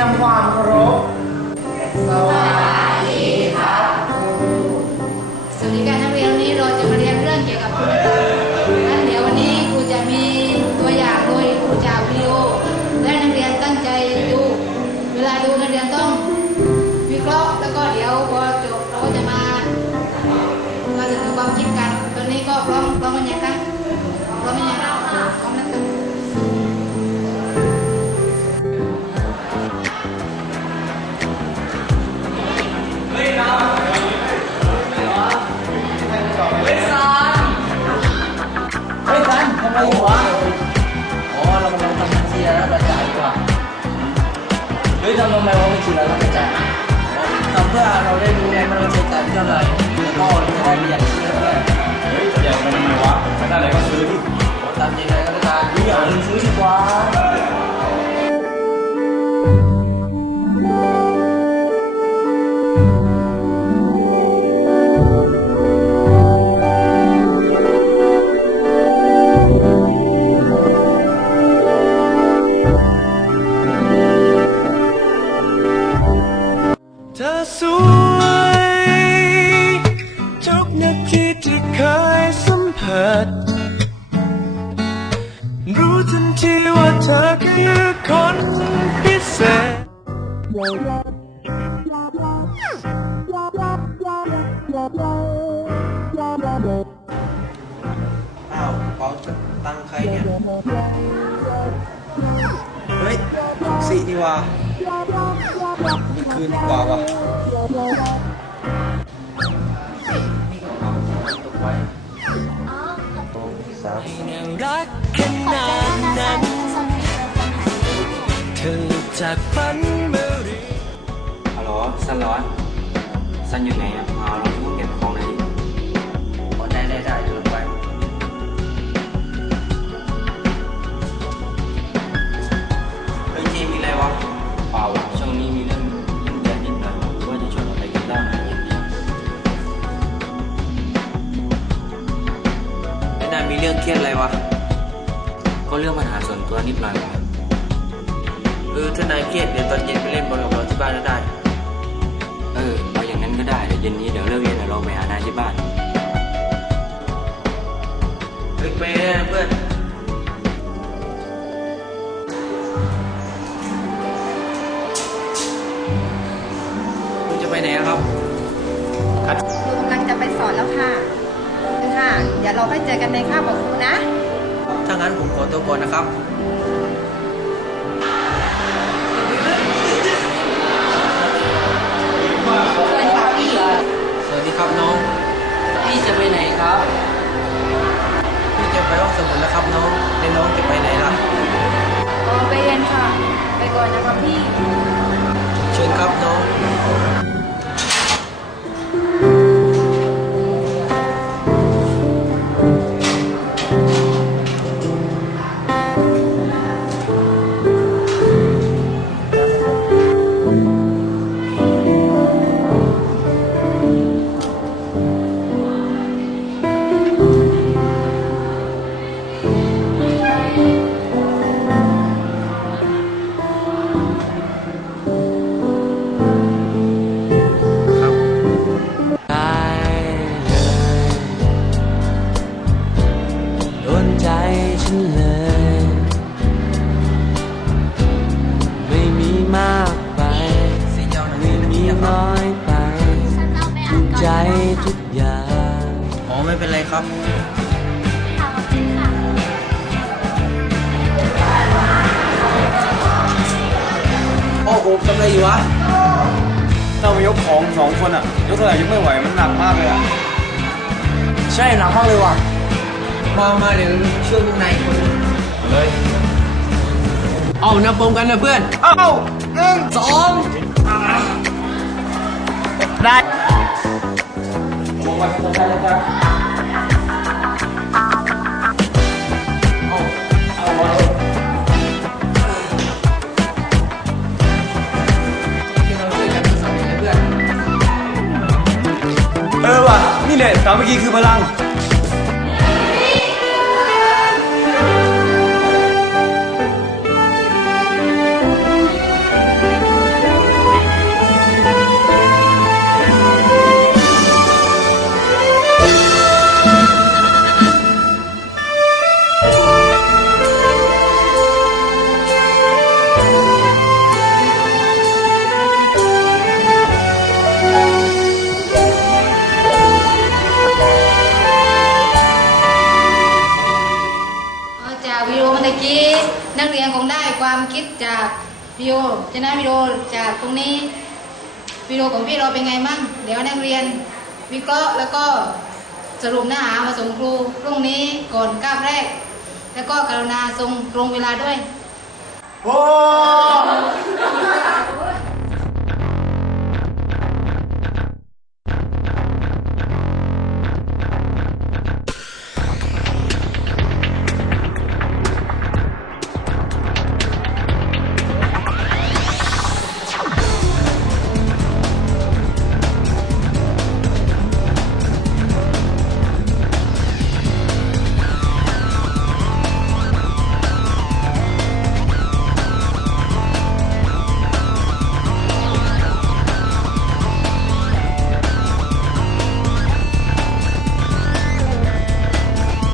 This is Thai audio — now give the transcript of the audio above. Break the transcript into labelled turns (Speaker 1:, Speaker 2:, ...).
Speaker 1: นักเรียนนำความเคารพสวัสดี
Speaker 2: สวัสดีค่ะนักเรียนวันนี้เราจะมาเรียนเรื่องเกี่ยวกับคุณธรรมงั้นเดี๋ยววันนี้ครูจะมีตัวอย่างโดยครูจะเอาวิดีโอ และนักเรียนตั้งใจดู เวลาดูนักเรียนต้องวิเคราะห์แล้วก็เดี๋ยวพอจบเราก็จะมามาเสนอความคิดกัน ตอนนี้ก็พร้อมพร้อมกันยังคะพร้อมกันยัง
Speaker 1: กันทำไมวอ๋อ เรากำลังทำบัญชีรายรับราจ่ายดีกว่าเฮ้ยทำทำไมวะบัญชีรายรับราจ่ายทำเพื่อเราได้รู้ไงมันเราใช้จ่ายเท่าไหร่แล้วก็จะได้ประหยัดเชื่อด้วย
Speaker 3: เฮ้ยจะอยากไปทำไม ม
Speaker 4: ผัสรู้ทันทีว่าเธอคือคนพิเศษ
Speaker 1: อ้าวเป๋าตังค์ใครเนี่ย เฮ้ยสิดีว่าคืนดีกว่าวะ สาม
Speaker 4: รักขนาดนั้นเธอจากฝันเมื่อไหร
Speaker 5: ฮัลโหลซันร้อนซันอยู่ไหนอะมาเราต้องเก็บของเลยดิ ก็เรื่อ
Speaker 1: ง
Speaker 5: ปัญหาส่วนตัวนิดหน่อยครับ
Speaker 1: เออถ้านายเครียดเดี๋ยวตอนเย็นไปเล่นบอลกับเราที่บ้านก็ได้
Speaker 5: เออเอาอย่างนั้นก็ได้เดี๋ยวเย็นนี้เดี๋ยวเลิกเรียนเดี๋ยวเราไปหานายที่บ้าน
Speaker 1: เฮ้ยไปนะเพื่อนคุณจะไปไหนอะครับ
Speaker 2: ครูกำลังจะไปสอนแล้วค่ะค่ะ เดี๋ยวเราไปเจอกันในคาบของครูนะ
Speaker 1: ถ้างั้นผมขอตัวก่อนนะครับสวัสดีครับน้อง
Speaker 2: พี่จะไปไหนครับ
Speaker 1: พี่จะไปห้องสมุดแล้วครับน้องแล้วน้องจะไปไหนล่ะ
Speaker 2: อ๋อไปเรียนค่ะ ไปก่อนนะคะพี่
Speaker 1: เชิญครับน้อง
Speaker 4: ย่า
Speaker 1: งอ๋
Speaker 4: อไม่
Speaker 1: เป็นไรครับ โอ้โหทำอะไรอยู่วะ
Speaker 3: เราไปยกของสองคนอะ ยกเท่าไหร่ยกไม่ไหวมันหนักมากเลยอะ
Speaker 1: ใช่หนักมากเลยว่ะ มามาเดี๋ยวช่วยพวกนายคนนึง
Speaker 3: เลย
Speaker 1: เอานับปมกันนะเพื่อน เอ้าหนึ่งสองได้
Speaker 3: บอก วัน
Speaker 1: สนใจนะจ๊ะเออาบอลที่เราช่วยกันทดสอบเมื่อน
Speaker 3: เออว่ะนี่แหละสามัคคีคือพลัง
Speaker 2: ความคิดจากวิดีโอจะนะวิดีโอจากตรงนี้วิดีโอของพี่เราเป็นไงมั่งเดี๋ยวนักเรียนวิเคราะห์แล้วก็สรุปเนื้อหามาส่งครูพรุ่งนี้ก่อนคาบแรก แล้วก็กรุณาทรงตรงเวลาด้วย
Speaker 3: โอ้